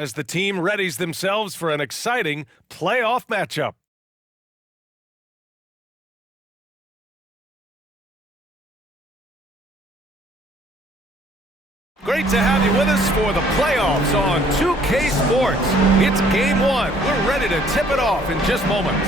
as the team readies themselves for an exciting playoff matchup. Great to have you with us for the playoffs on 2K Sports. It's Game 1. We're ready to tip it off in just moments.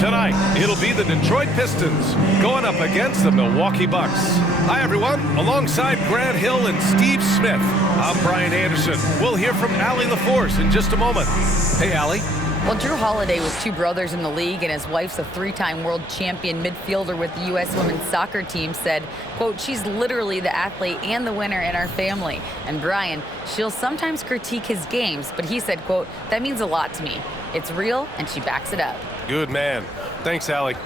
Tonight, it'll be the Detroit Pistons going up against the Milwaukee Bucks. Hi, everyone. Alongside Grant Hill and Steve Smith, I'm Brian Anderson. We'll hear from Allie LaForce in just a moment. Hey, Allie. Well, Drew Holiday was two brothers in the league, and his wife's a three-time world champion midfielder with the U.S. women's soccer team, said, quote, she's literally the athlete and the winner in our family. And Brian, she'll sometimes critique his games, but he said, quote, that means a lot to me. It's real, and she backs it up. Good man. Thanks, Allie.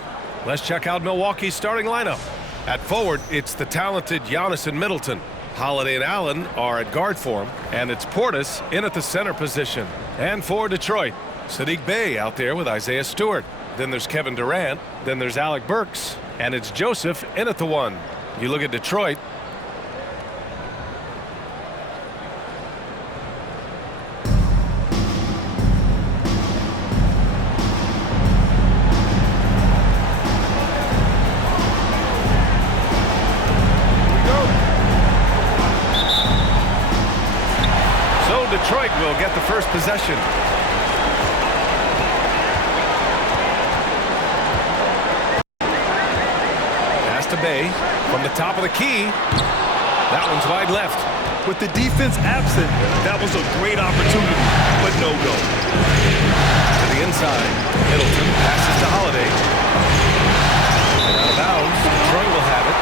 Let's check out Milwaukee's starting lineup. At forward, it's the talented Giannis and Middleton. Holiday and Allen are at guard form, and it's Portis in at the center position. And for Detroit, Sadiq Bey out there with Isaiah Stewart. Then there's Kevin Durant. Then there's Alec Burks. And it's Joseph in at the 1. You look at Detroit. So Detroit will get the first possession. Bay from the top of the key. That one's wide left. With the defense absent, that was a great opportunity, but no go. To the inside, Middleton passes to Holiday. And out of bounds, Detroit will have it.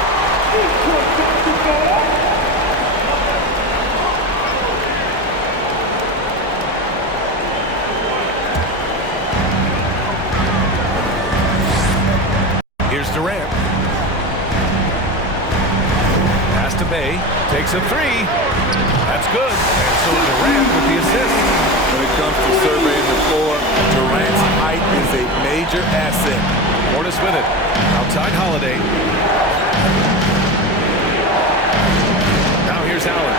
Here's Durant. To Bay, takes a 3. That's good. And so Durant with the assist. When it comes to surveying the floor, Durant's height is a major asset. Portis with it. Outside Holiday. Now here's Allen.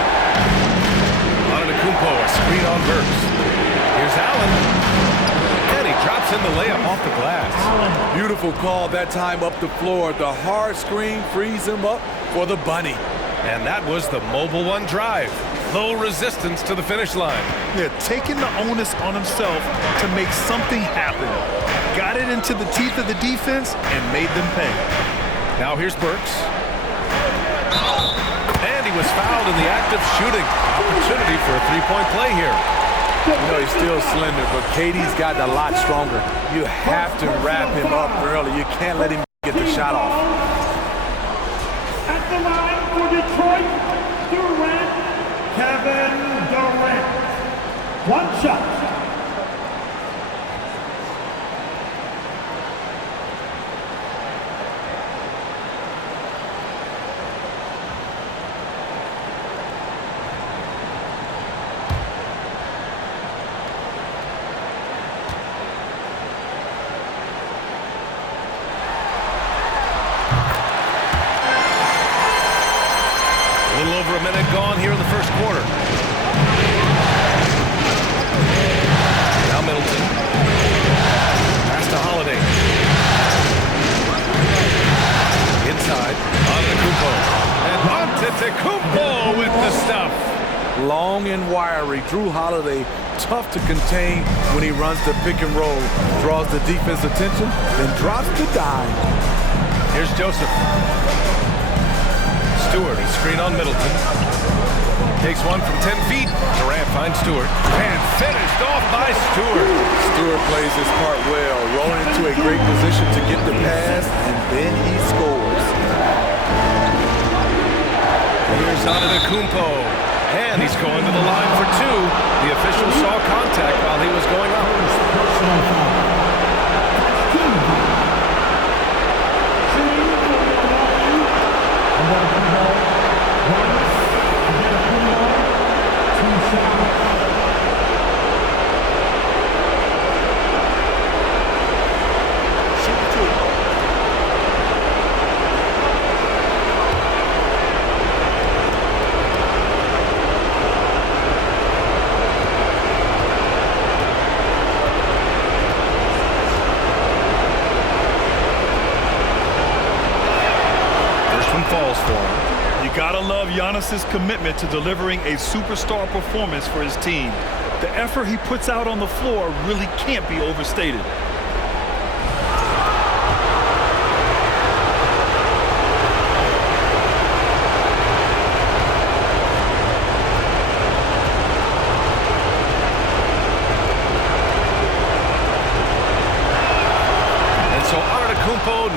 Antetokounmpo, a screen on Burks. Here's Allen. And he drops in the layup off the glass. Beautiful call that time up the floor. The hard screen frees him up for the bunny. And that was the Mobile One drive. Low resistance to the finish line. Yeah, taking the onus on himself to make something happen. Got it into the teeth of the defense and made them pay. Now here's Burks. And he was fouled in the act of shooting. Opportunity for a three-point play here. You know, he's still slender, but KD's gotten a lot stronger. You have to wrap him up early. You can't let him get the shot off. At the line for Detroit, Durant, Kevin Durant. One shot. Over a minute gone here in the first quarter. Now Middleton. Pass to Holiday. Inside. Antetokounmpo. And Antetokounmpo with the stuff. Long and wiry. Drew Holiday, tough to contain when he runs the pick and roll. Draws the defense attention, then drops the dime. Here's Joseph. Stewart, a screen on Middleton. Takes one from 10 feet. Durant finds Stewart. And finished off by Stewart. Stewart plays his part well, rolling into a great position to get the pass, and then he scores. Here's Antetokounmpo. And he's going to the line for 2. The official saw contact while he was going up. Gotta love Giannis's commitment to delivering a superstar performance for his team. The effort he puts out on the floor really can't be overstated.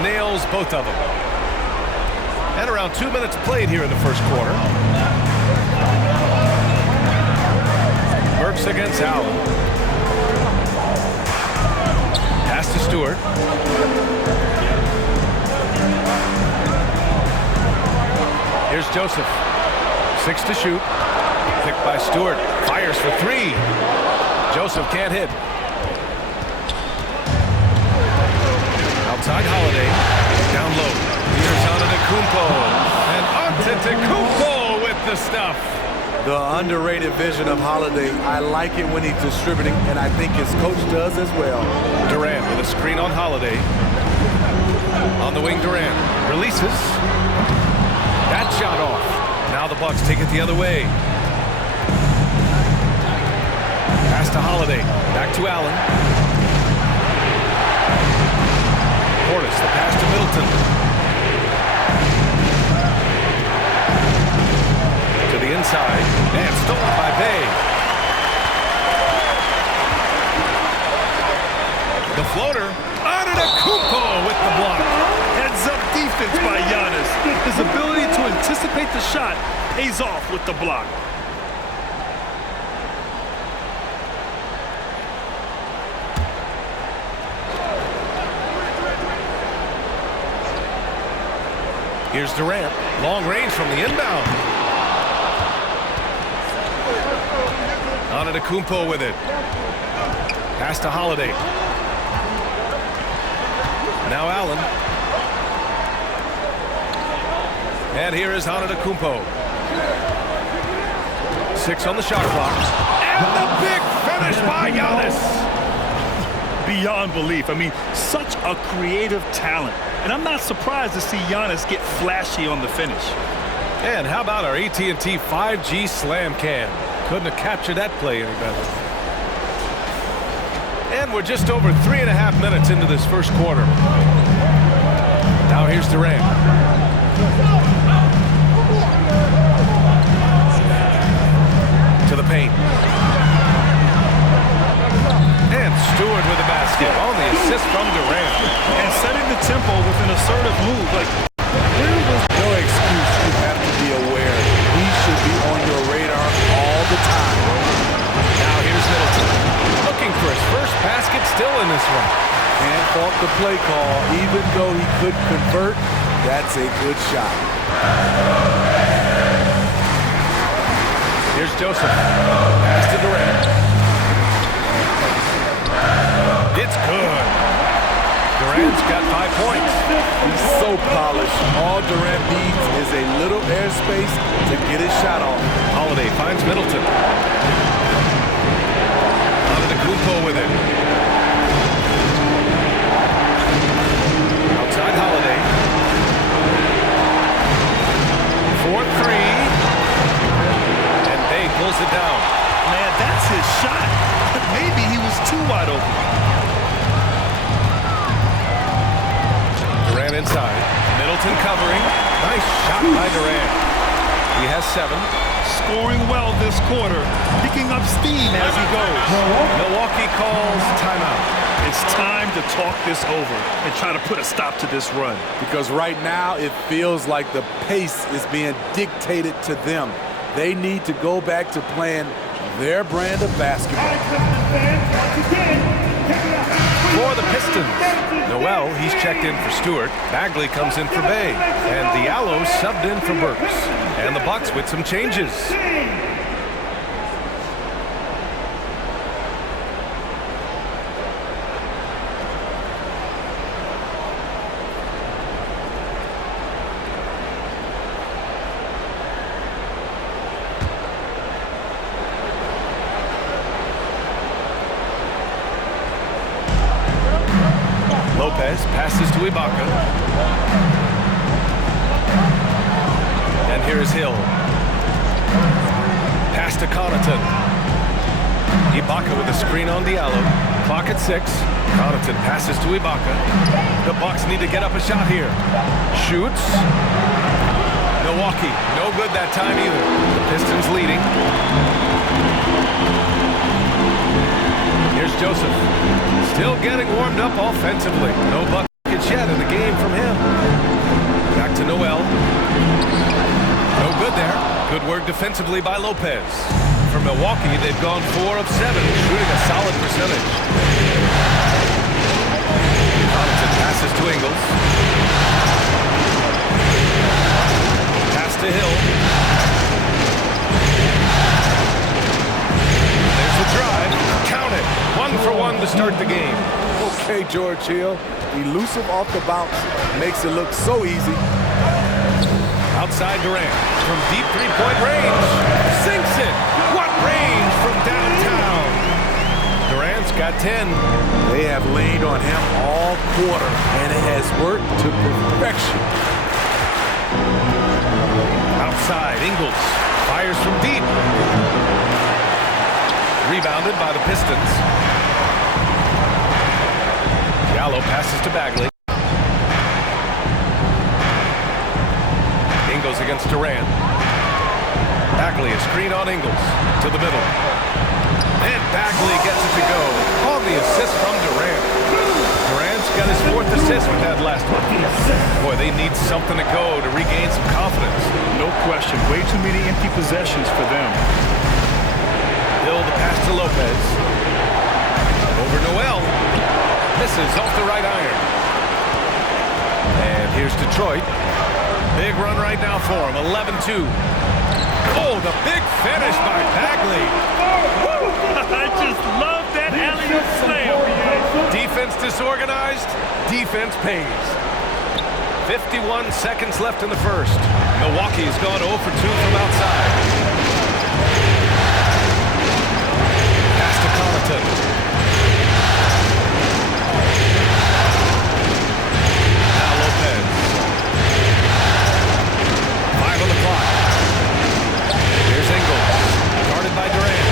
Nails both of them. And around 2 minutes played here in the first quarter. Burks against Allen. Pass to Stewart. Here's Joseph. 6 to shoot. Picked by Stewart. Fires for 3. Joseph can't hit. Outside Holiday, down low. Here's Antetokounmpo, and Antetokounmpo with the stuff. The underrated vision of Holiday. I like it when he's distributing, and I think his coach does as well. Durant with a screen on Holiday. On the wing, Durant releases. That shot off. Now the Bucks take it the other way. Pass to Holiday. Back to Allen. Portis, the pass to Middleton. To the inside, and stolen by Bay. The floater, Antetokounmpo with the block. Heads-up defense by Giannis. His ability to anticipate the shot pays off with the block. Here's Durant. Long range from the inbound. Antetokounmpo with it. Pass to Holiday. Now Allen. And here is Antetokounmpo. 6 on the shot clock. And the big finish by Giannis. Beyond belief. I mean, such a creative talent. And I'm not surprised to see Giannis get flashy on the finish. And how about our AT&T 5G Slam Cam? Couldn't have captured that play any better. And we're just over 3.5 minutes into this first quarter. Now here's Durant. To the paint. And Stewart with the basket on the assist from Durant. And setting the tempo with an assertive move. Like, there was no excuse. You have to be aware. He should be on your radar all the time. Now here's Middleton. Looking for his first basket still in this one. Can't fault the play call. Even though he couldn't convert, that's a good shot. Here's Joseph. Pass to Durant. It's good. Durant's got 5 points. He's so polished. All Durant needs is a little airspace to get his shot off. Holiday finds Middleton. Antetokounmpo with it. Outside Holiday. 4-3. And Bay pulls it down. man, that's his shot. Maybe he was too wide open. Durant inside. Middleton covering. Nice shot by Durant. He has 7. Scoring well this quarter. Picking up steam as he goes. Milwaukee calls timeout. It's time to talk this over and try to put a stop to this run. Because right now it feels like the pace is being dictated to them. They need to go back to playing their brand of basketball. For the Pistons, Noel, he's checked in for Stewart. Bagley comes in for Bay. And Diallo subbed in for Burks. And the Bucks with some changes. Lopez passes to Ibaka. And here is Hill. Pass to Connaughton. Ibaka with a screen on Diallo. Clock at 6. Connaughton passes to Ibaka. The Bucks need to get up a shot here. Shoots. Milwaukee, no good that time either. The Pistons leading. Here's Joseph. Still getting warmed up offensively. No buckets yet in the game from him. Back to Noel. No good there. Good work defensively by Lopez. For Milwaukee, they've gone 4 of 7, shooting a solid percentage. Connaughton passes to Ingles. Pass to Hill. There's the drive. Count it. 1 for 1 to start the game. Okay, George Hill. Elusive off the bounce. Makes it look so easy. Outside Durant. From deep three-point range. Sinks it. What range from downtown. Durant's got 10. They have leaned on him all quarter, and it has worked to perfection. Outside, Ingles fires from deep. Rebounded by the Pistons. Diallo passes to Bagley. Ingles against Durant. Bagley, a screen on Ingles. To the middle. And Bagley gets it to go. On the assist from Durant. Durant's got his 4th assist with that last one. Boy, they need something to go to regain some confidence. No question. Way too many empty possessions for them. Hill the pass to Lopez. Over Noel. Misses off the right iron. And here's Detroit. Big run right now for him. 11-2. Oh, the big finish by Bagley. I just love that alley-oop slam. Defense disorganized. Defense pays. 51 seconds left in the first. Milwaukee's gone 0 for 2 from outside. Pass to Connaughton. Now Lopez. 5 on the clock. Here's Ingles. Guarded by Durant.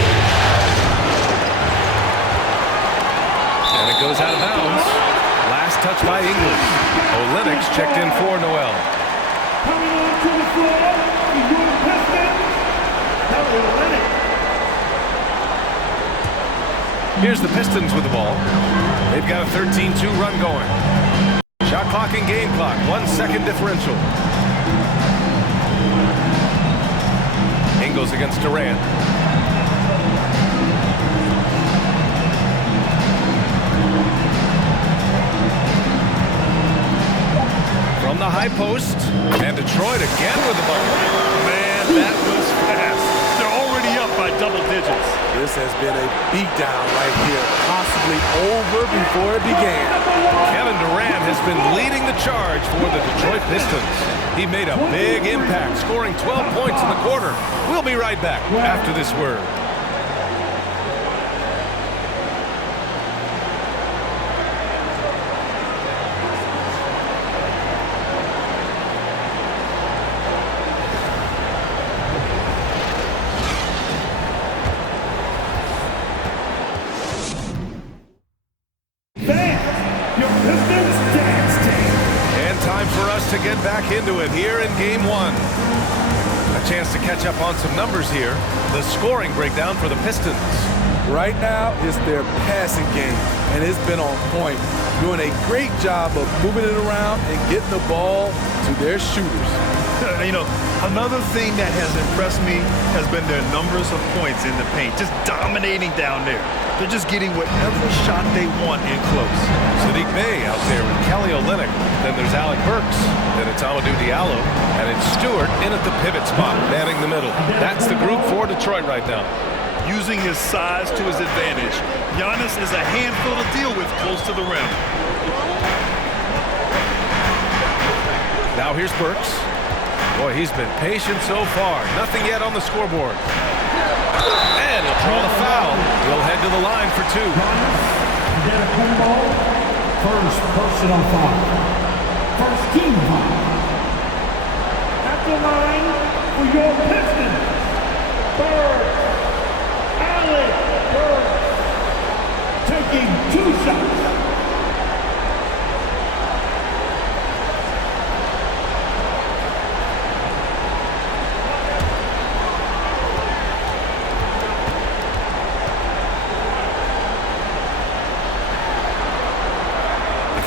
And it goes out of bounds. Last touch by Ingles. Olynyk's checked in for Noel. Coming on to the floor, the New Pistons, Kelly Olynyk. Here's the Pistons with the ball. They've got a 13-2 run going. Shot clock and game clock. 1 second differential. Ingles against Durant. From the high post. And Detroit again with the ball. Man, that was fast. They're already up by double digits. This has been a beatdown right here, possibly over before it began. Kevin Durant has been leading the charge for the Detroit Pistons. He made a big impact, scoring 12 points in the quarter. We'll be right back after this word. To get back into it here in game 1. A chance to catch up on some numbers here. The scoring breakdown for the Pistons. Right now, it's their passing game, and it's been on point. Doing a great job of moving it around and getting the ball to their shooters. You know, another thing that has impressed me has been their numbers of points in the paint. Just dominating down there. They're just getting whatever shot they want in close. Sadiq Bey out there with Kelly Olynyk. Then there's Alec Burks. Then it's Amadou Diallo. And it's Stewart in at the pivot spot, manning the middle. That's the group for Detroit right now. Using his size to his advantage. Giannis is a handful to deal with close to the rim. Now here's Burks. Boy, he's been patient so far. Nothing yet on the scoreboard. And he'll draw the foul. He'll head to the line for 2. First personal foul. First team foul. At the line, for your Pistons, Bird, Allen Bird, taking 2 shots.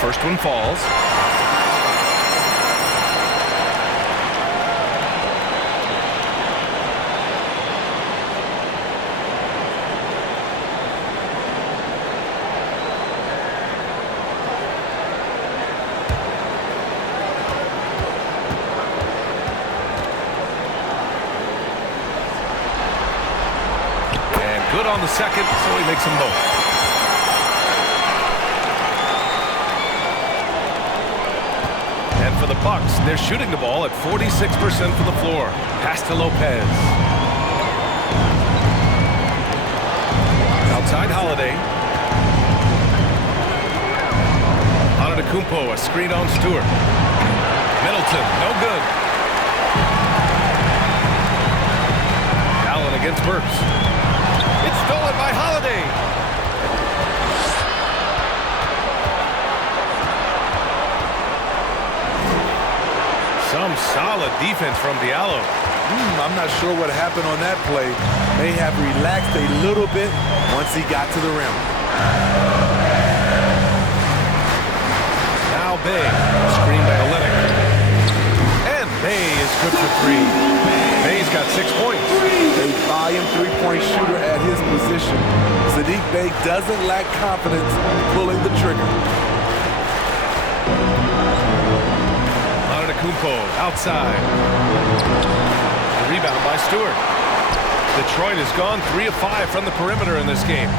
First one falls. And good on the second, so he makes them both. For the Bucks, they're shooting the ball at 46% from the floor. Pass to Lopez. Outside Holiday. Antetokounmpo, a screen on Stewart. Middleton, no good. Allen against Burks. It's stolen by Holiday. Some solid defense from Diallo. I'm not sure what happened on that play. May have relaxed a little bit once he got to the rim. Now Bay, screen by Olynyk. And Bay is good for 3. Bay's got 6 points. A volume three-point shooter at his position. Sadiq Bey doesn't lack confidence pulling the trigger. Antetokounmpo outside. The rebound by Stewart. Detroit has gone 3 of 5 from the perimeter in this game.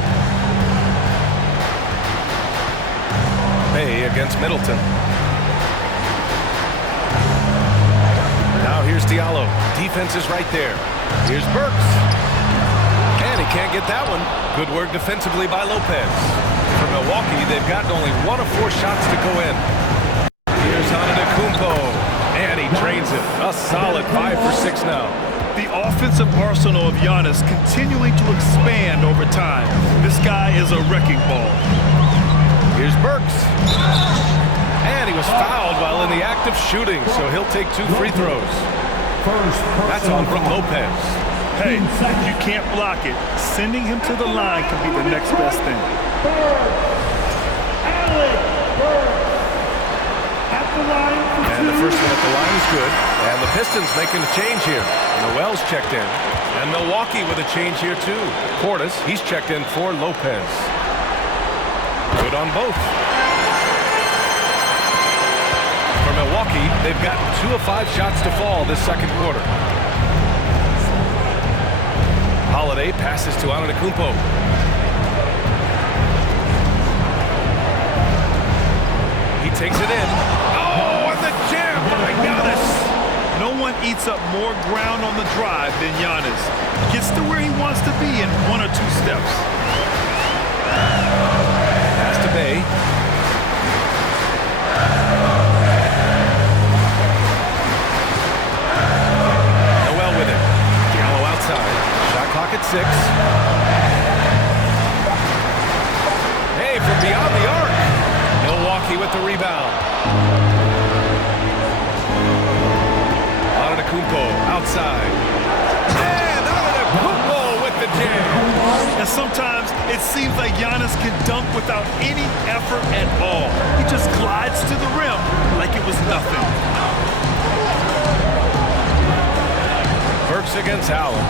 Bay against Middleton. Now here's Diallo. Defense is right there. Here's Burks. And he can't get that one. Good work defensively by Lopez. For Milwaukee, they've gotten only 1 of 4 shots to go in. Here's Antetokounmpo, and he drains it. A solid 5 for 6 now. The offensive arsenal of Giannis continuing to expand over time. This guy is a wrecking ball. Here's Burks. And he was fouled while in the act of shooting, so he'll take 2 free throws. That's on Brook Lopez. Hey, if you can't block it, sending him to the line can be the next best thing. And the first one at the line is good. And the Pistons making a change here. Noel's checked in. And Milwaukee with a change here too. Portis, he's checked in for Lopez. Good on both. For Milwaukee, they've gotten 2 of 5 shots to fall this second quarter. Holiday passes to Antetokounmpo. He takes it in. Oh, and the jam by Giannis. No one eats up more ground on the drive than Giannis. Gets to where he wants to be in 1 or 2 steps. Pass to Bay. Noel with it. Diallo outside. Shot clock at 6. Hey, from beyond the arc. Milwaukee with the rebound. Antetokounmpo outside. And Antetokounmpo with the jam. And sometimes it seems like Giannis can dunk without any effort at all. He just glides to the rim like it was nothing. Burks against Allen.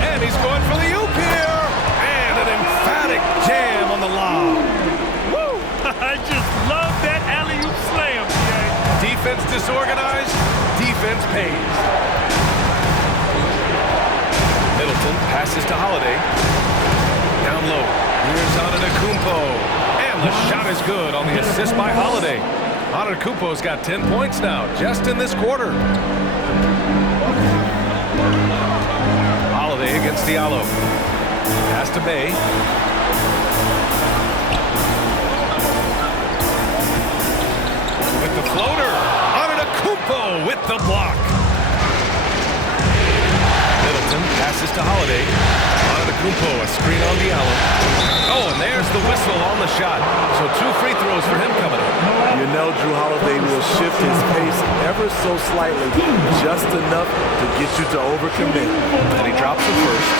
And he's going for the oop here. And an emphatic jam on the lob. Woo! I just love that alley-oop slam, Jay. Defense disorganized, defense pays. Middleton passes to Holiday. Down low. Here's Antetokounmpo. And the shot is good on the assist by Holiday. Antetokounmpo's got 10 points now, just in this quarter. Holiday against Diallo. Pass to Bay. With the floater. Antetokounmpo with the block. Anderson passes to Holiday. Antetokounmpo, a screen on Diallo. Oh, and there's the whistle on the shot. So 2 free throws for him coming up. You know Drew Holiday will shift his pace ever so slightly, just enough to get you to overcommit. And he drops the first.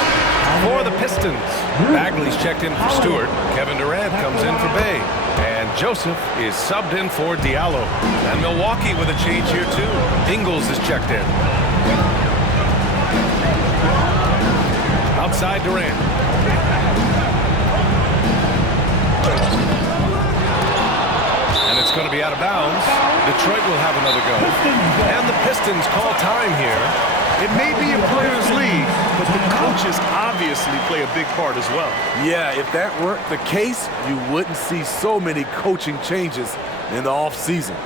For the Pistons, Bagley's checked in for Stewart. Kevin Durant comes in for Bay. And Joseph is subbed in for Diallo. And Milwaukee with a change here too. Ingles is checked in. Outside Durant. And it's going to be out of bounds. Detroit will have another go. And the Pistons call time here. It may be a players' league, but the coaches obviously play a big part as well. Yeah, if that weren't the case, you wouldn't see so many coaching changes in the offseason.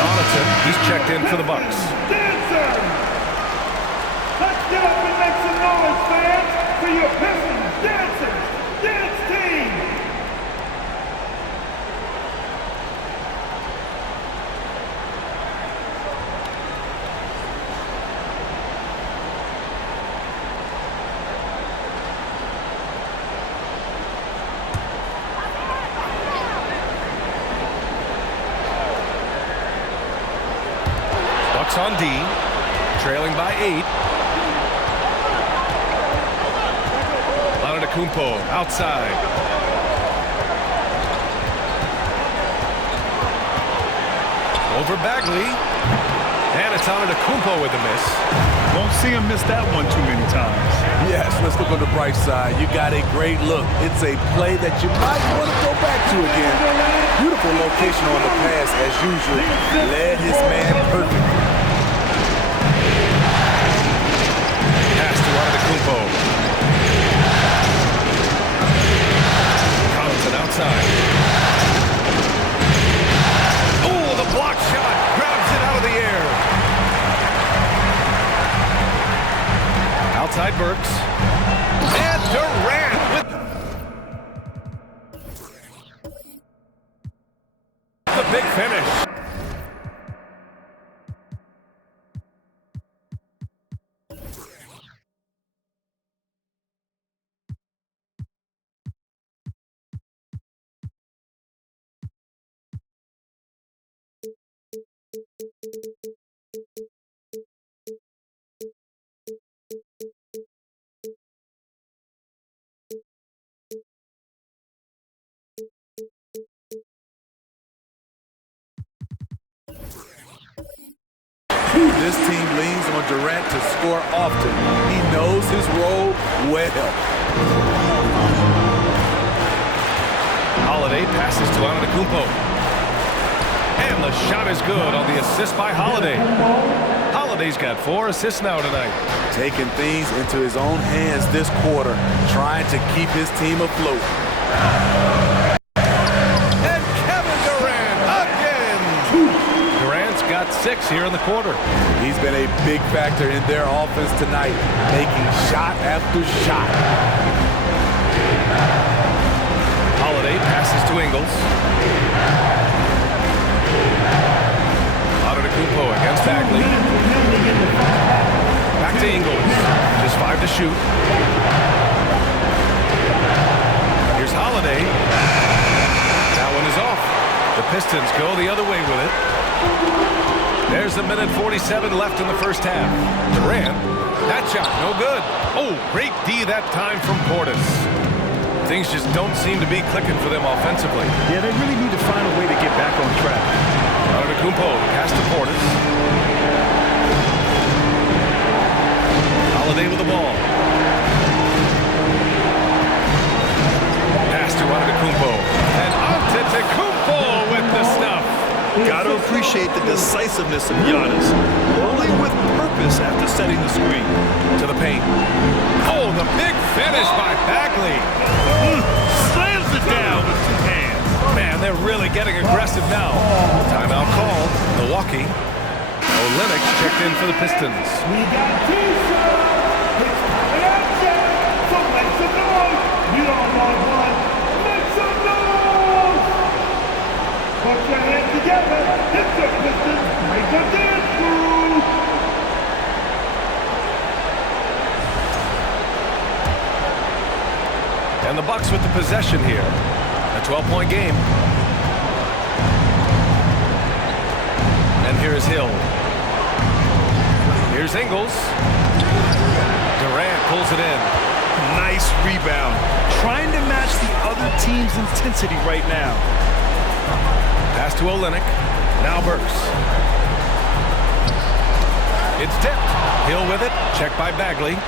Donovan, he's checked in for the Bucks. Let's get up and make some noise, fans, for your Pistons dancing dance team. Bucks on D, trailing by 8. Antetokounmpo outside. Over Bagley. And it's Antetokounmpo with a miss. Won't see him miss that one too many times. Yes, let's look on the bright side. You got a great look. It's a play that you might want to go back to again. Beautiful location on the pass as usual. Led his man perfectly. Pass to Antetokounmpo. Connaughton outside. Oh, the block shot. Grabs it out of the air. Outside Burks. And Durant with the big finish. This team leans on Durant to score often. He knows his role well. Holiday passes to Antetokounmpo. And the shot is good on the assist by Holiday. Holiday's got 4 assists now tonight. Taking things into his own hands this quarter, trying to keep his team afloat. And Kevin Durant again. Durant's got 6 here in the quarter. He's been a big factor in their offense tonight, making shot after shot. Holiday passes to Ingles. Antetokounmpo against Bagley. Back to Ingles. Just 5 to shoot. Here's Holiday. That one is off. The Pistons go the other way with it. There's a minute 47 left in the first half. Durant, that shot, no good. Oh, great D that time from Portis. Things just don't seem to be clicking for them offensively. Yeah, they really need to find a way to get back on track. Antetokounmpo, pass to Portis. Holiday with the ball. Pass to Antetokounmpo. And Antetokounmpo with the stuff. Got to appreciate the decisiveness of Giannis. Rolling with purpose after setting the screen. To the paint. Oh, the big finish by Bagley. Slams it down with 2 hands. Man, they're really getting aggressive now. Timeout called. Milwaukee. Olynyk checked in for the Pistons. We got 2, sir. It's coming out, sir. So make some noise. You don't want one. Make some noise. Put your hands together. It's the Pistons. Make a dance move. And the Bucks with the possession here. A 12-point game. And here's Hill. Here's Ingles. Durant pulls it in. Nice rebound. Trying to match the other team's intensity right now. Pass to Olynyk. Now Burks. It's tipped. Hill with it. Checked by Bagley.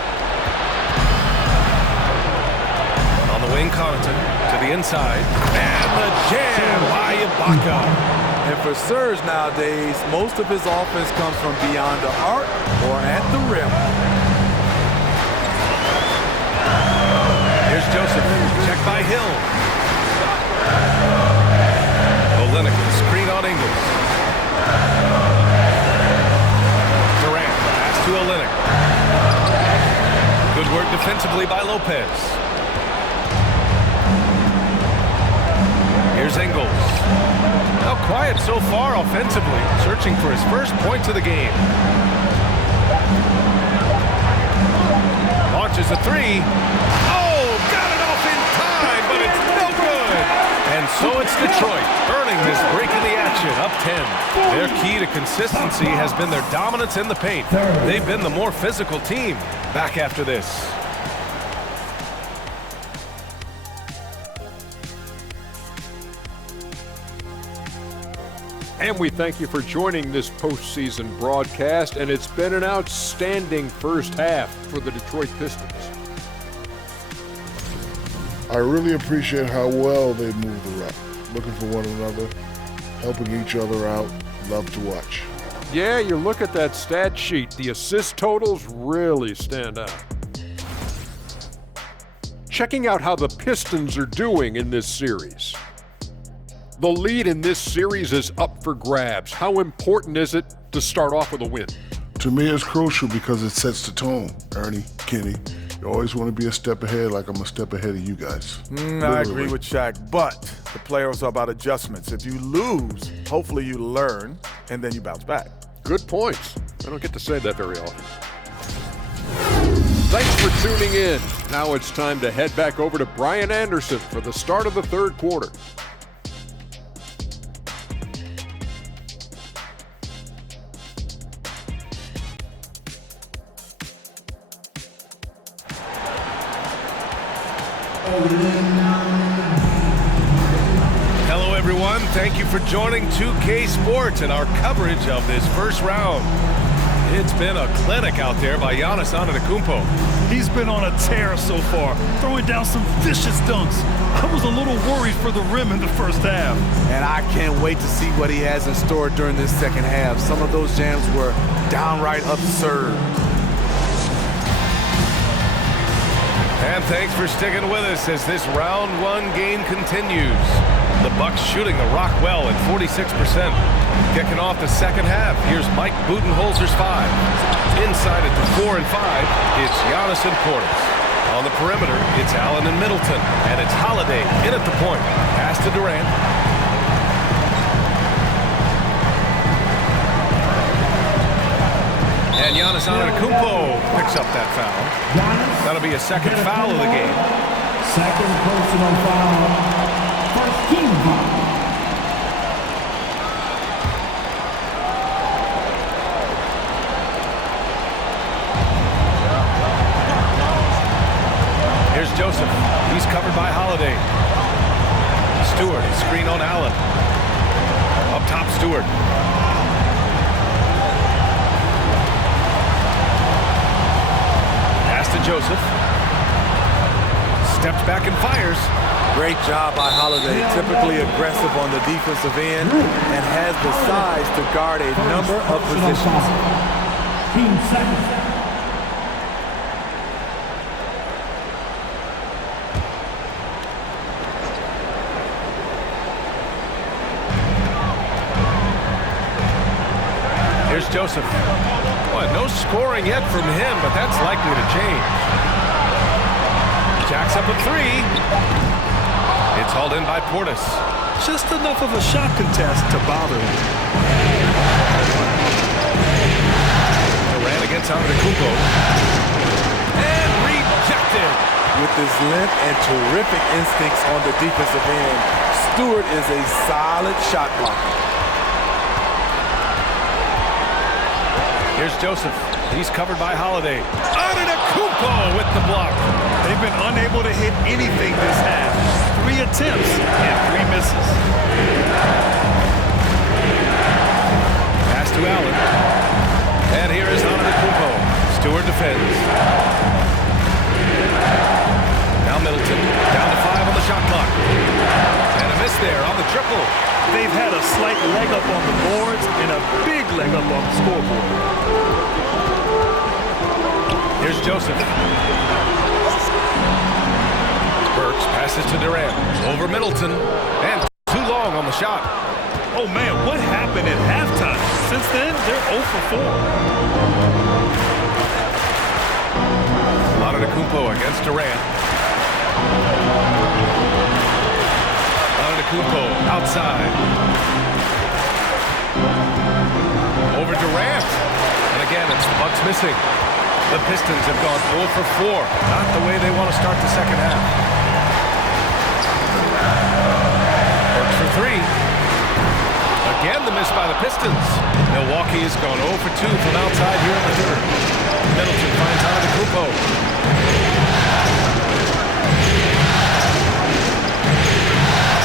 On the wing, Connaughton to the inside. And the jam by Ibaka. And for Serge nowadays, most of his offense comes from beyond the arc or at the rim. Here's Joseph. Checked by Hill. Olynyk with a screen on Ingles. Durant. Pass to Olynyk. Good work defensively by Lopez. Here's Ingles. Now quiet so far offensively, searching for his first points of the game. Launches a three. Oh, got it off in time, but it's no good. And so it's Detroit earning this break in the action, up 10. Their key to consistency has been their dominance in the paint. They've been the more physical team. Back after this. And we thank you for joining this postseason broadcast, and it's been an outstanding first half for the Detroit Pistons. I really appreciate how well they move the rock, looking for one another, helping each other out. Love to watch. Yeah, you look at that stat sheet, the assist totals really stand out. Checking out how the Pistons are doing in this series. The lead in this series is up for grabs. How important is it to start off with a win? To me, it's crucial because it sets the tone. Ernie, Kenny, you always want to be a step ahead, like I'm a step ahead of you guys. I agree with Shaq, but the playoffs are about adjustments. If you lose, hopefully you learn, and then you bounce back. Good points. I don't get to say that very often. Thanks for tuning in. Now it's time to head back over to Brian Anderson for the start of the third quarter. Hello, everyone. Thank you for joining 2K Sports and our coverage of this first round. It's been a clinic out there by Giannis Antetokounmpo. He's been on a tear so far, throwing down some vicious dunks. I was a little worried for the rim in the first half. And I can't wait to see what he has in store during this second half. Some of those jams were downright absurd. And thanks for sticking with us as this round one game continues. The Bucks shooting the rock well at 46%. Kicking off the second half, here's Mike Budenholzer's 5. Inside at the 4 and 5, it's Giannis and Portis. On the perimeter, it's Allen and Middleton. And it's Holiday in at the point. Pass to Durant. And Giannis Antetokounmpo picks up that foul. That'll be a second foul of the game. Second personal foul. First team foul. Here's Joseph. He's covered by Holiday. Stewart, screen on Allen. Up top, Stewart. Joseph steps back and fires. Great job by Holiday, typically aggressive on the defensive end and has the size to guard a number of positions. Team second. Here's Joseph. Boy, no scoring yet from him, but that's likely to change. Jacks up a three. It's hauled in by Portis. Just enough of a shot contest to bother him. Durant against Antetokounmpo. And rejected. with his length and terrific instincts on the defensive end. Stewart is a solid shot blocker. Here's Joseph. He's covered by Holiday. Antetokounmpo with the block. They've been unable to hit anything this half. 3 attempts and 3 misses. Pass to Allen. And here is Antetokounmpo. Stewart defends. Now Middleton. Down to 5 on the shot clock. And a miss there on the triple. They've had a slight leg up on the boards and a big leg up on the scoreboard. Here's Joseph. Burks passes to Durant. Over Middleton. And too long on the shot. Oh, man, what happened at halftime? Since then, they're 0 for 4. Antetokounmpo against Durant. Antetokounmpo outside. Over Durant. And again, it's the Bucks missing. The Pistons have gone 0 for 4. Not the way they want to start the second half. Works for 3. Again, the miss by the Pistons. Milwaukee has gone 0 for 2 from outside here in the third. Middleton finds Antetokounmpo.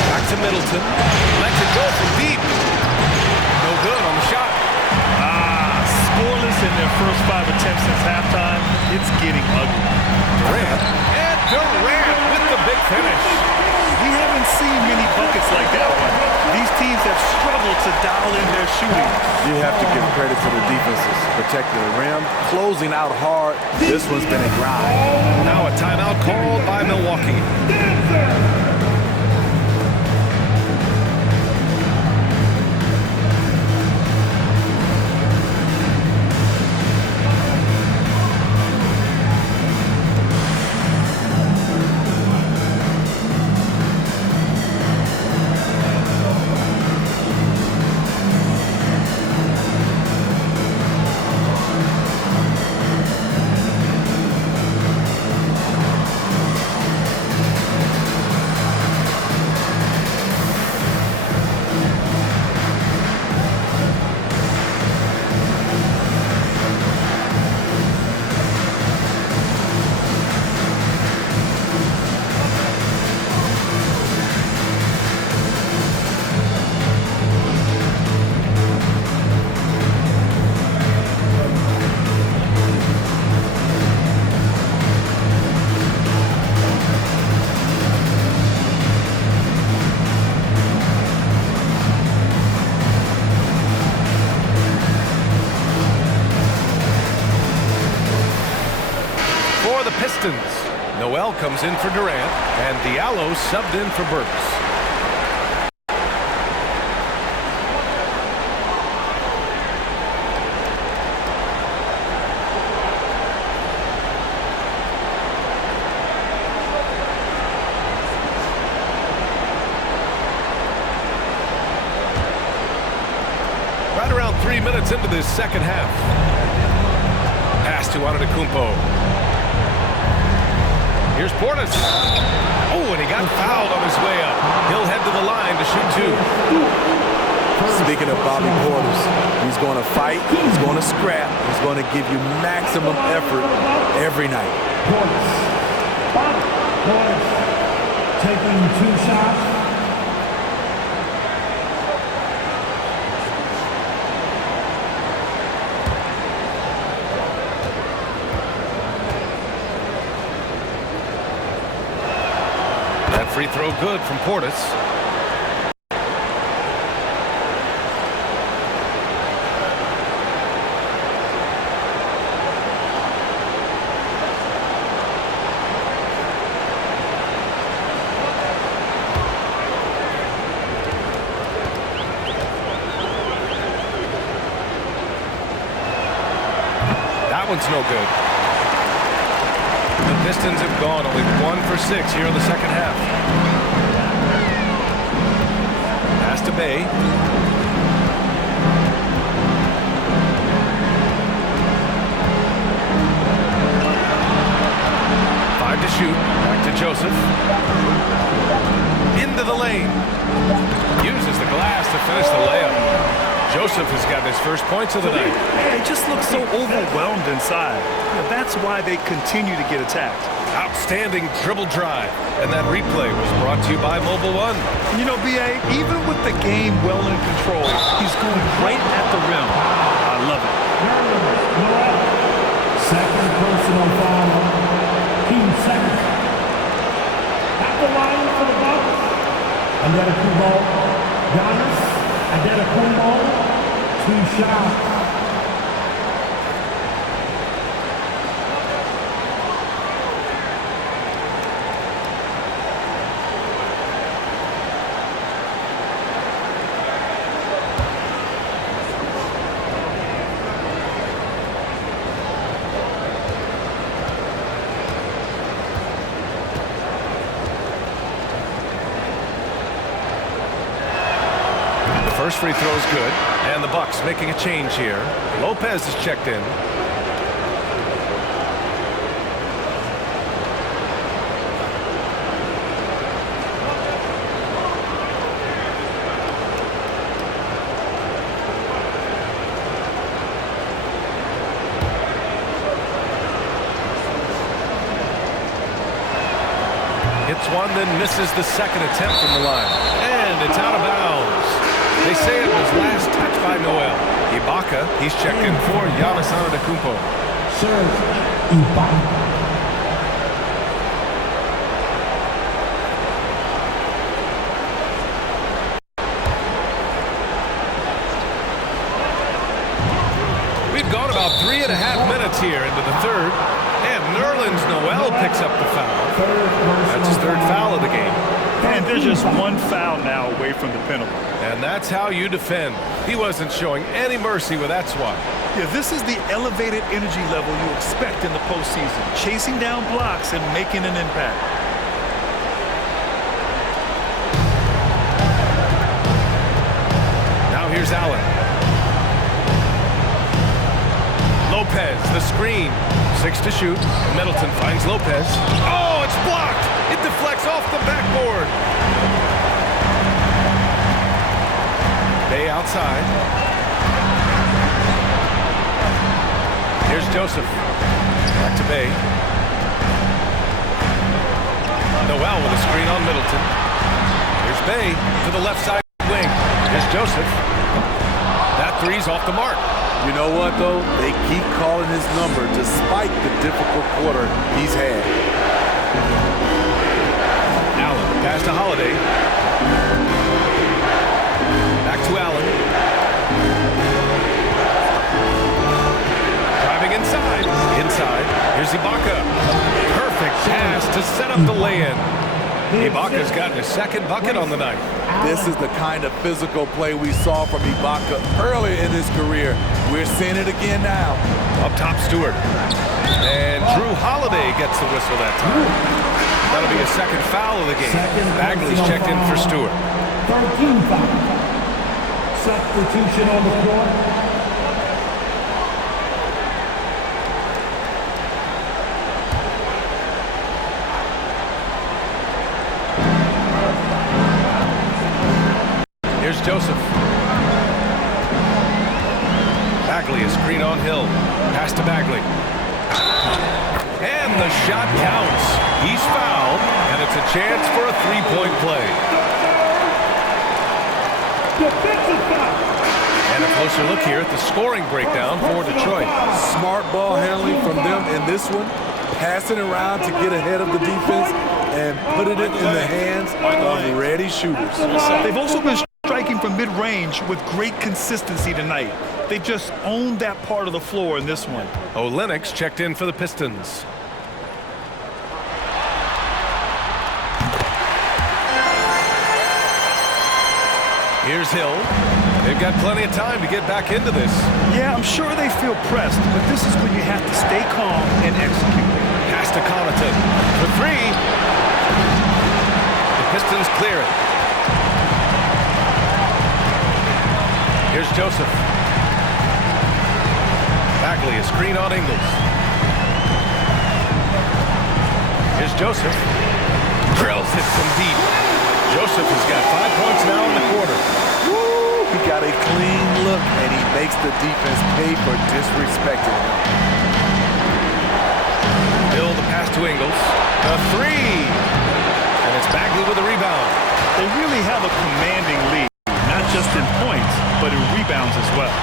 Back to Middleton. Lets it go from deep. No good on the shot. Scoreless in their first 5 attempts since halftime. It's getting ugly. Durant. And Durant with the big finish. We haven't seen many buckets like that one. These teams have struggled to dial in their shooting. You have to give credit to the defenses. Protecting the rim, closing out hard. This one's been a grind. Now a timeout called by Milwaukee. Pistons. Noel comes in for Durant, and Diallo subbed in for Burks. Right around 3 minutes into this second half. Pass to Antetokounmpo. Here's Portis. Oh, and he got fouled on his way up. He'll head to the line to shoot 2. Speaking of Bobby Portis, he's going to fight, he's going to scrap, he's going to give you maximum effort every night. Portis taking 2 shots. Free throw good from Portis. That one's no good. The Pistons have gone only 1 for 6 here in the second half. Pass to Bay. Five to shoot. to Joseph. Into the lane. Uses the glass to finish the layup. Joseph has gotten his first points of the night. They just look so overwhelmed inside. That's why they continue to get attacked. Outstanding dribble drive. And that replay was brought to you by Mobile One. You know, B.A., even with the game well in control, he's going right at the rim. I love it. Second personal foul. Team second. At the line for the Bucks. Antetokounmpo. Giannis. Antetokounmpo. 2 shots. First free throw is good, and the Bucks making a change here. Lopez is checked in. Hits one, then misses the second attempt from the line. And it's out of bounds. They say it was last touched by Noel. Ibaka, he's checked in for Giannis Antetokounmpo. Serge Ibaka. We've gone about 3.5 minutes here into the third. And Nerlens Noel picks up the foul. That's his third foul of the game. And there's just one foul now away from the penalty. And that's how you defend. He wasn't showing any mercy with that swat. Yeah, this is the elevated energy level you expect in the postseason. Chasing down blocks and making an impact. Now here's Allen. Lopez, the screen. 6 to shoot. Middleton finds Lopez. Oh, it's blocked! It deflects off the backboard. Bay outside. Here's Joseph. Back to Bay. Noel with a screen on Middleton. Here's Bay to the left side wing. Here's Joseph. That three's off the mark. You know what, though? They keep calling his number despite the difficult quarter he's had. Allen pass to Holiday. Back to Allen. Driving inside. Inside. Here's Ibaka. Perfect pass to set up the lay-in. Ibaka's gotten his second bucket on the night. This is the kind of physical play we saw from Ibaka early in his career. We're seeing it again now. Up top, Stewart. And Drew Holiday gets the whistle that time. That'll be a second foul of the game. Bagley's checked in for Stewart. 13 foul. Substitution on the floor. Here's Joseph. Bagley, a screen on Hill. Pass to Bagley. And the shot counts. He's fouled, and it's a chance for a three-point play. And a closer look here at the scoring breakdown for Detroit. Smart ball handling from them in this one. Passing around to get ahead of the defense and put it in the hands of ready shooters. They've also been striking from mid-range with great consistency tonight. They just owned that part of the floor in this one. Olenek checked in for the Pistons. Here's Hill. They've got plenty of time to get back into this. Yeah, I'm sure they feel pressed, but this is when you have to stay calm and execute. Pass to Connaughton for three. The Pistons clear it. Here's Joseph. Bagley, a screen on Ingles. Here's Joseph. Drills it from deep. Joseph has got 5 points now in the quarter. Woo! He got a clean look, and he makes the defense pay for disrespecting him. Bill the pass to Ingles. A three. And it's Bagley with a rebound. They really have a commanding lead, not just in points, but in rebounds as well.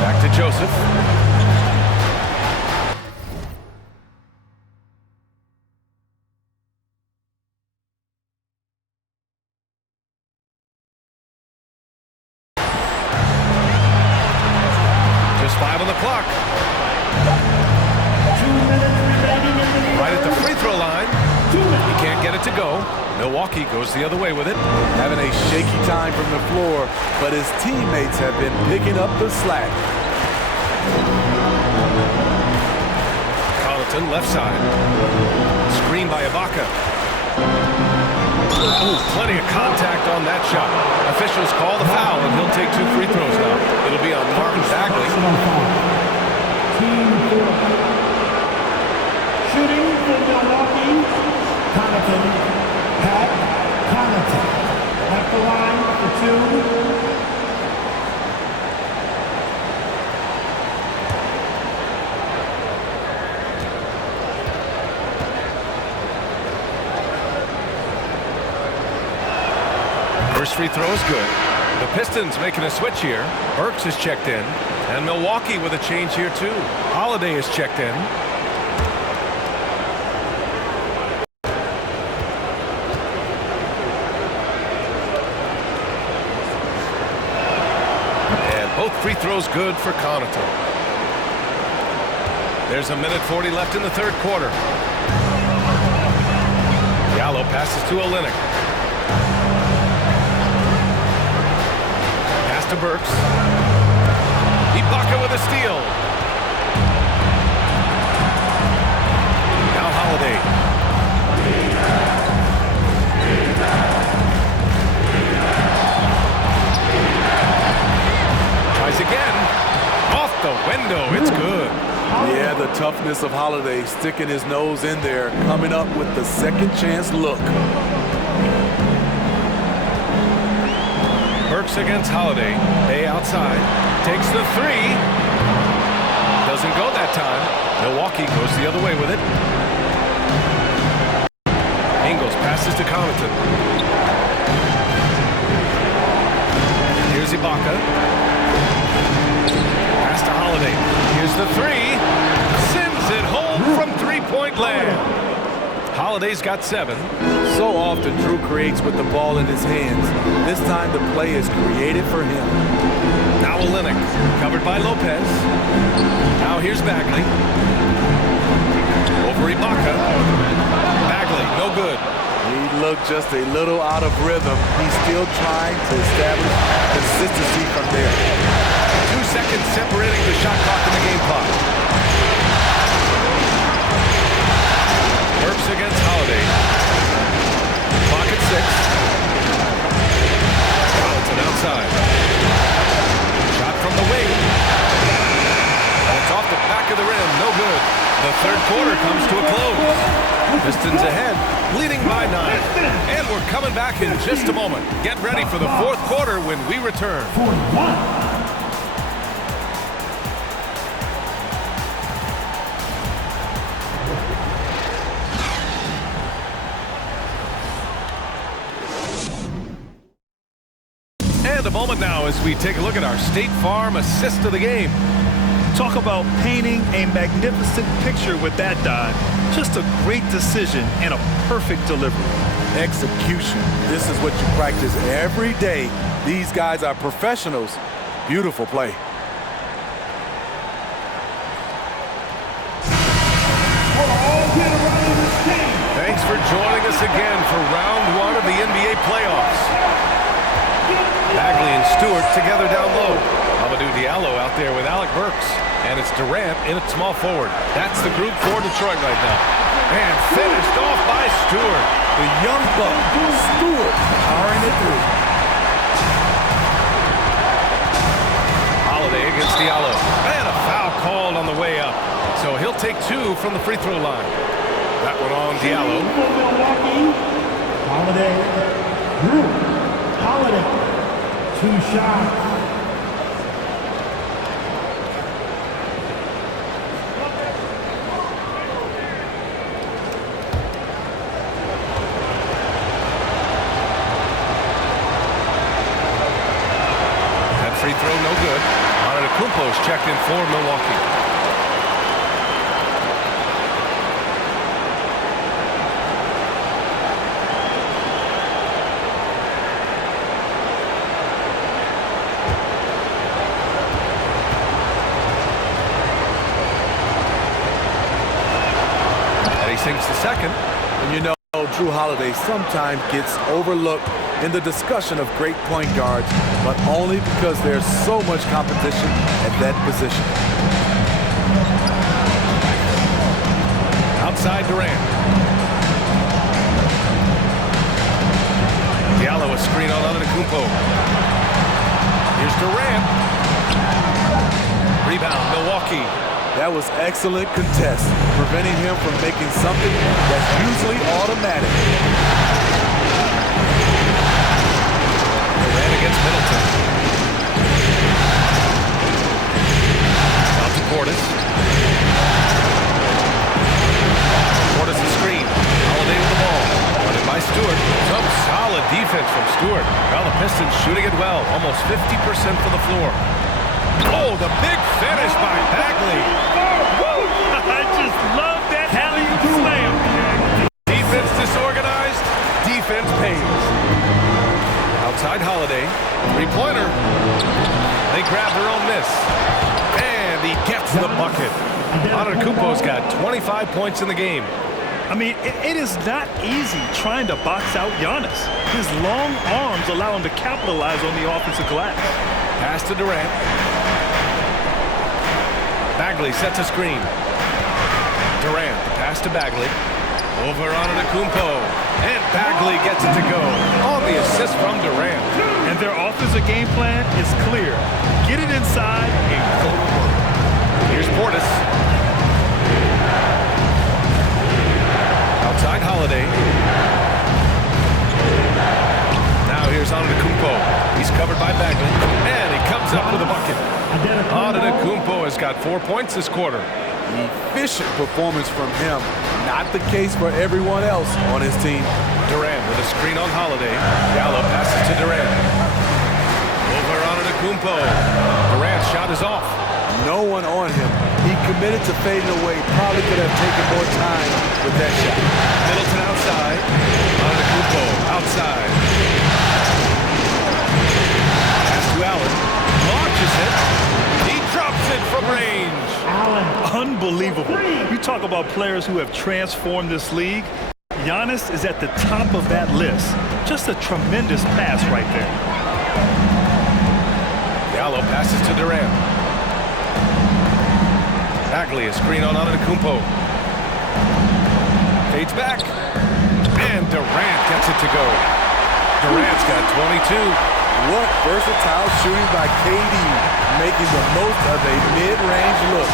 Back to Joseph. Just 5 on the clock. 2 minutes remaining in the Right at the free throw line. He can't get it to go. Milwaukee goes the other way with it. Having a shaky time from the floor, but his teammates have been picking up the slack. Connaughton left side. Screen by Ibaka. Oh, plenty of contact on that shot. Officials call the foul, and he'll take 2 free throws now. It'll be on Martin Bagley. Team 4. Shooting for Milwaukee, Connaughton, Pat Connaughton. At the line for 2. First free throw is good. The Pistons making a switch here. Burks is checked in. And Milwaukee with a change here too. Holiday is checked in. And both free throws good for Connaughton. There's a minute 40 left in the third quarter. Gallo passes to Olynyk. To Burks. Ibaka with a steal. Now Holiday. Tries again. Off the window. It's good. Yeah, the toughness of Holiday, sticking his nose in there, coming up with the second chance look. Burks against Holiday. Day outside. Takes the three. Doesn't go that time. Milwaukee goes the other way with it. Ingles passes to Connaughton. Here's Ibaka. Pass to Holiday. Here's the three. Sends it home from three-point land. Holiday's got 7. So often Drew creates with the ball in his hands. This time the play is created for him. Now Olynyk, covered by Lopez. Now here's Bagley. Over Ibaka. Bagley, no good. He looked just a little out of rhythm. He's still trying to establish consistency from there. 2 seconds separating the shot clock and the game clock. Burks against Holiday. Clock at 6. Connaughton outside. Shot from the wing. And it's off the back of the rim. No good. The third quarter comes to a close. Pistons ahead, leading by 9. And we're coming back in just a moment. Get ready for the fourth quarter when we return. 41. And a moment now as we take a look at our State Farm assist of the game. Talk about painting a magnificent picture with that dive. Just a great decision and a perfect delivery. Execution. This is what you practice every day. These guys are professionals. Beautiful play. Thanks for joining us again for round 1 of the NBA playoffs. Bagley and Stewart together down low. Amadou Diallo out there with Alec Burks. And it's Durant in at small forward. That's the group for Detroit right now. And finished off by Stewart. The young buck, Stewart, powering it through. Holiday against Diallo. And a foul called on the way up. So he'll take 2 from the free throw line. That one on Diallo. For Milwaukee, Holiday. Drew Holiday. 2 shots. That free throw no good. Antetokounmpo's checked in for Milwaukee. Sinks the second. And you know, Drew Holiday sometimes gets overlooked in the discussion of great point guards, but only because there's so much competition at that position. Outside Durant. Diallo a screen on Antetokounmpo. Here's Durant. Rebound, Milwaukee. That was excellent contest, preventing him from making something that's usually automatic. Durant against Middleton. Out to Portis. Portis a screen. Holiday with the ball. Running by Stewart. Some solid defense from Stewart. Well, the Pistons shooting it well. Almost 50% from the floor. Oh, the big finish by Bagley. Woo! I just love that alley-oop slam. Defense disorganized. Defense pays. Outside Holiday. Three-pointer. They grab their own miss. And he gets the bucket. Antetokounmpo's got 25 points in the game. I mean, it is not easy trying to box out Giannis. His long arms allow him to capitalize on the offensive glass. Pass to Durant. Bagley sets a screen. Durant, the pass to Bagley. Over on Antetokounmpo. And Bagley gets it to go. On the assist from Durant. And their offensive game plan is clear. Get it inside and go to work. Here's Portis. Outside Holiday. Now here's Antetokounmpo. He's covered by Bagley. And he comes up with a bucket. Antetokounmpo has got 4 points this quarter. Efficient performance from him. Not the case for everyone else on his team. Durant with a screen on Holiday. Diallo passes to Durant. Over Antetokounmpo. Durant's shot is off. No one on him. He committed to fading away. Probably could have taken more time with that shot. Middleton outside. Antetokounmpo outside. Pass to Allen. Launches it. He drops it from range. Unbelievable. You talk about players who have transformed this league. Giannis is at the top of that list. Just a tremendous pass right there. Diallo passes to Durant. Bagley a screen on Antetokounmpo. Fades back. And Durant gets it to go. Durant's got 22. What versatile shooting by KD, making the most of a mid-range look.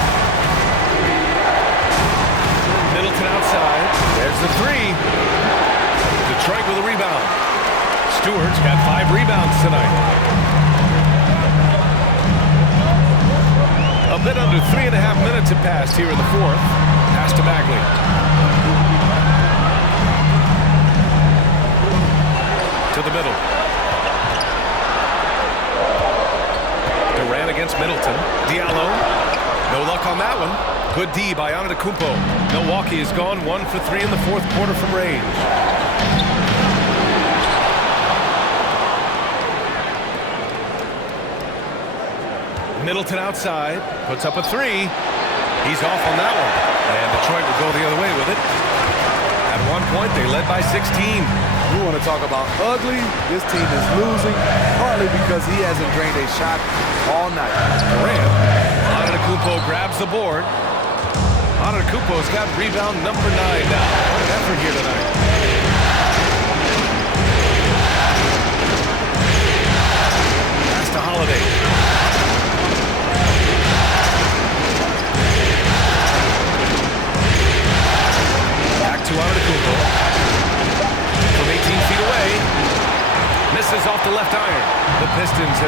Middleton outside. There's the three. Detroit with a rebound. Stewart's got 5 rebounds tonight. A bit under 3.5 minutes have passed here in the fourth. Pass to Bagley. To the middle. Durant against Middleton. Diallo. No luck on that one. Good D by Antetokounmpo. Milwaukee has gone 1 for 3 in the fourth quarter from range. Middleton outside. Puts up a 3. He's off on that one. And Detroit will go the other way with it. At one point, they led by 16. You want to talk about ugly? This team is losing, partly because he hasn't drained a shot all night. Durant. Antetokounmpo grabs the board. Antetokounmpo's got rebound number 9 now. What an effort here tonight. Pass to Holiday.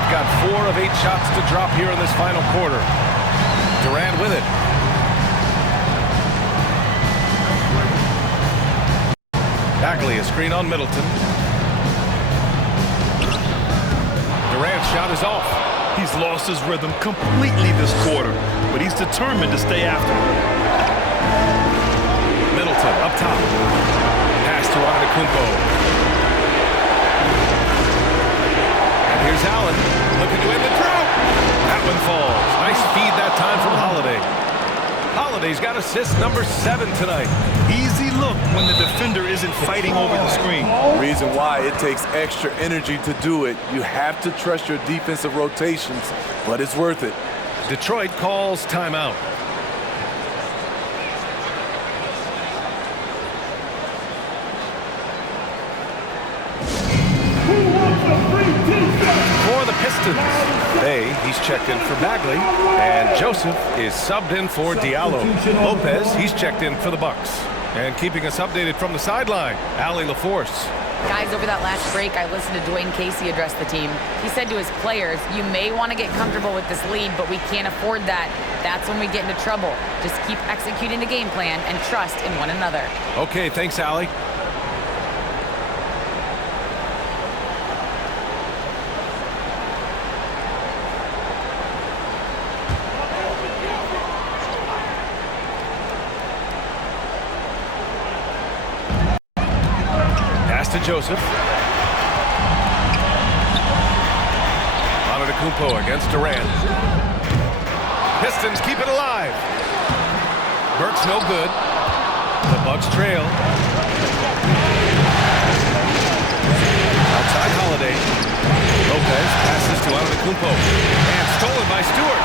have got 4 of 8 shots to drop here in this final quarter. Durant with it. Bagley, a screen on Middleton. Durant's shot is off. He's lost his rhythm completely this quarter, but he's determined to stay after it. Middleton up top. Pass to Antetokounmpo. And here's Allen looking to end the drought. That one falls. Nice feed that time from Holiday. Holiday's got assist number 7 tonight. Easy look when the defender isn't fighting over the screen. Reason why it takes extra energy to do it. You have to trust your defensive rotations, but it's worth it. Detroit calls timeout. For the Pistons, he's checked in for Bagley, and Joseph is subbed in for Diallo. Lopez, he's checked in for the Bucks. And keeping us updated from the sideline, Allie LaForce. Guys, over that last break, I listened to Dwayne Casey address the team. He said to his players, you may want to get comfortable with this lead, but we can't afford that. That's when we get into trouble. Just keep executing the game plan and trust in one another. Okay, thanks, Allie. To Joseph. Antetokounmpo against Durant. Pistons keep it alive. Burke's no good. The Bucks trail. Outside Holiday. Lopez passes to Antetokounmpo. And stolen by Stewart.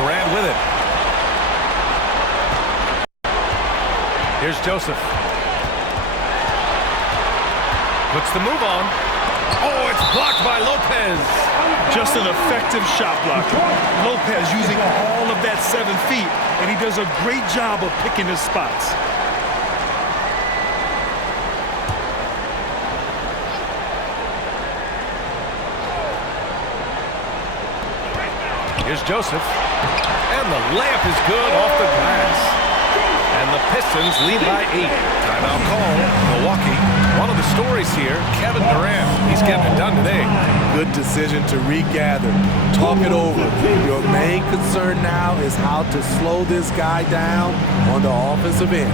Durant with it. Here's Joseph. Puts the move on. Oh, it's blocked by Lopez. Just an effective shot blocker. Lopez using all of that 7 feet, and he does a great job of picking his spots. Here's Joseph. And the layup is good off the glass. And the Pistons lead by 8. Timeout call. Milwaukee. One of the stories here, Kevin Durant. He's getting it done today. Good decision to regather. Talk it over. Your main concern now is how to slow this guy down on the offensive end.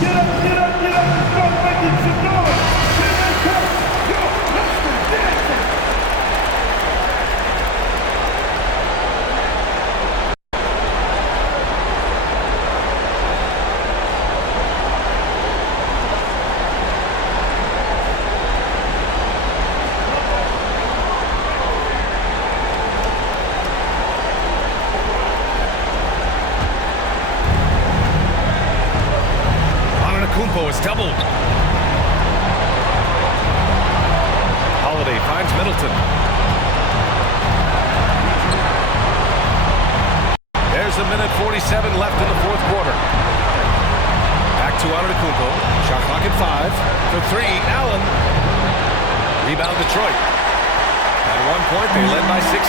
Get up, get up, get up, and start making some noise. Here they come. Yo, let's go dancing. Antetokounmpo is doubled. Holiday finds Middleton. There's a minute 47 left in the 4th quarter. Back to Antetokounmpo. Shot clock at 5. For 3, Allen. Rebound Detroit. At one point, they led by 16.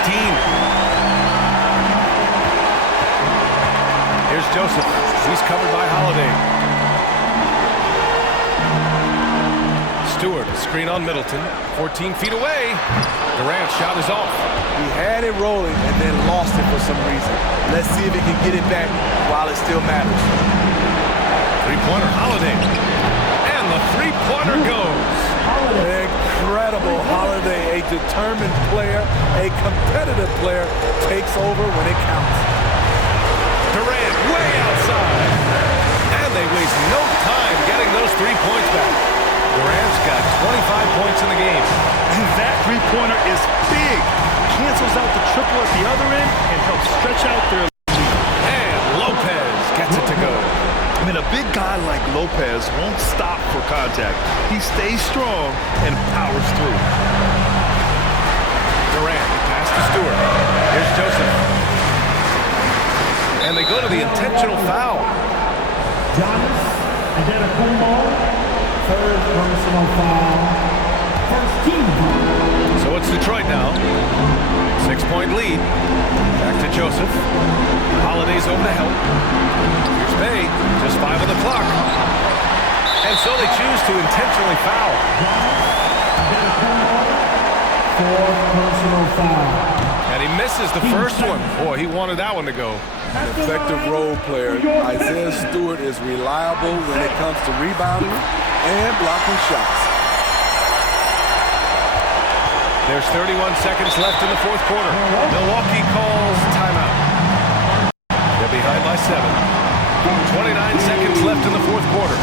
Here's Joseph. He's covered by Holiday. Stewart, a screen on Middleton. 14 feet away. Durant's shot is off. He had it rolling and then lost it for some reason. Let's see if he can get it back while it still matters. Three-pointer, Holiday. And the three-pointer goes. Incredible Holiday, a determined player, a competitive player, takes over when it counts. Durant way outside. And they waste no time getting those 3 points back. Durant's got 25 points in the game. And that three-pointer is big. Cancels out the triple at the other end and helps stretch out their lead. And Lopez gets it to go. I mean, a big guy like Lopez won't stop for contact. He stays strong and powers through. Durant, pass to Stewart. Here's Joseph. And they go to the intentional foul. Giannis Antetokounmpo Third personal foul. First team foul. So it's Detroit now. 6-point lead. Back to Joseph. Holiday's over to help. Here's Bay. Just 5 on the clock. And so they choose to intentionally foul. Fourth personal foul. And he misses the first one. Boy, he wanted that one to go. An effective role player. Isaiah Stewart is reliable when it comes to rebounding and blocking shots. There's 31 seconds left in the fourth quarter. Milwaukee calls timeout. They're behind by 7. 29 seconds left in the fourth quarter.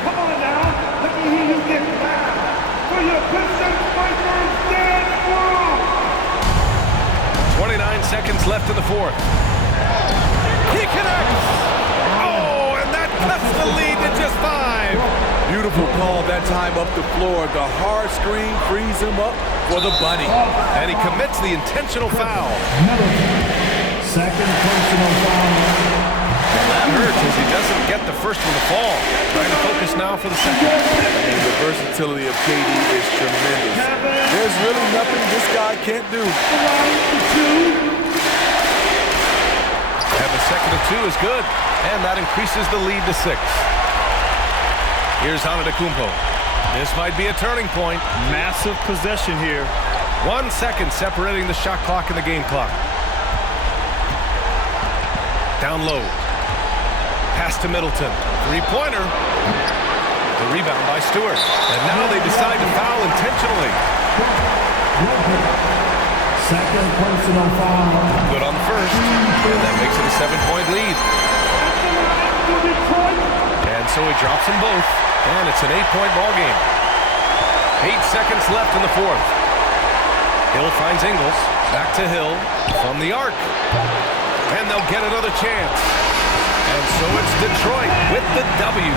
Come on now, let me hear you get loud. For your Pistons fighters, dance crew. 29 seconds left in the fourth. He connects! Oh, and that cuts the lead to just 5. Beautiful call that time up the floor. The hard screen frees him up for the bunny. And he commits the intentional foul. Second personal foul. That hurts as he doesn't get the first one to fall. Trying to focus now for the second. And the versatility of KD is tremendous. There's really nothing this guy can't do. And the second of 2 is good. And that increases the lead to 6. Here's Antetokounmpo. This might be a turning point. Massive possession here. 1 second separating the shot clock and the game clock. Down low. Pass to Middleton. 3-pointer. The rebound by Stewart. And now they decide to foul intentionally. Second personal foul. Good on the first. And that makes it a 7-point lead. And so he drops them both. And it's an 8-point ball game. 8 seconds left in the fourth. Hill finds Ingles. Back to Hill from the arc. And they'll get another chance. And so it's Detroit with the W.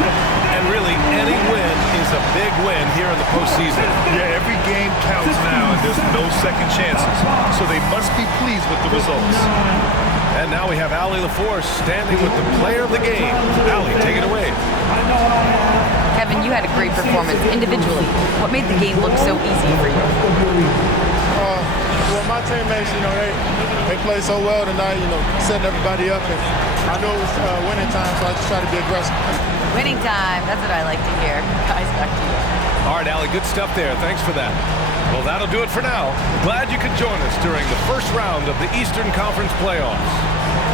And really, any win is a big win here in the postseason. Yeah, every game counts now, and there's no second chances. So they must be pleased with the results. And now we have Allie LaForce standing with the player of the game. Allie, take it away. Kevin, you had a great performance individually. What made the game look so easy for you? Well, my teammates, they played so well tonight, setting everybody up. And I know it was winning time, so I just try to be aggressive. Winning time. That's what I like to hear. Guys, back to you. All right, Allie, good stuff there. Thanks for that. Well, that'll do it for now. Glad you could join us during the first round of the Eastern Conference playoffs.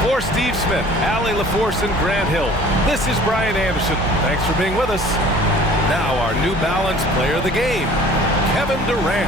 For Steve Smith, Allie LaForce, and Grant Hill, this is Brian Anderson. Thanks for being with us. Now our New Balance player of the game, Kevin Durant.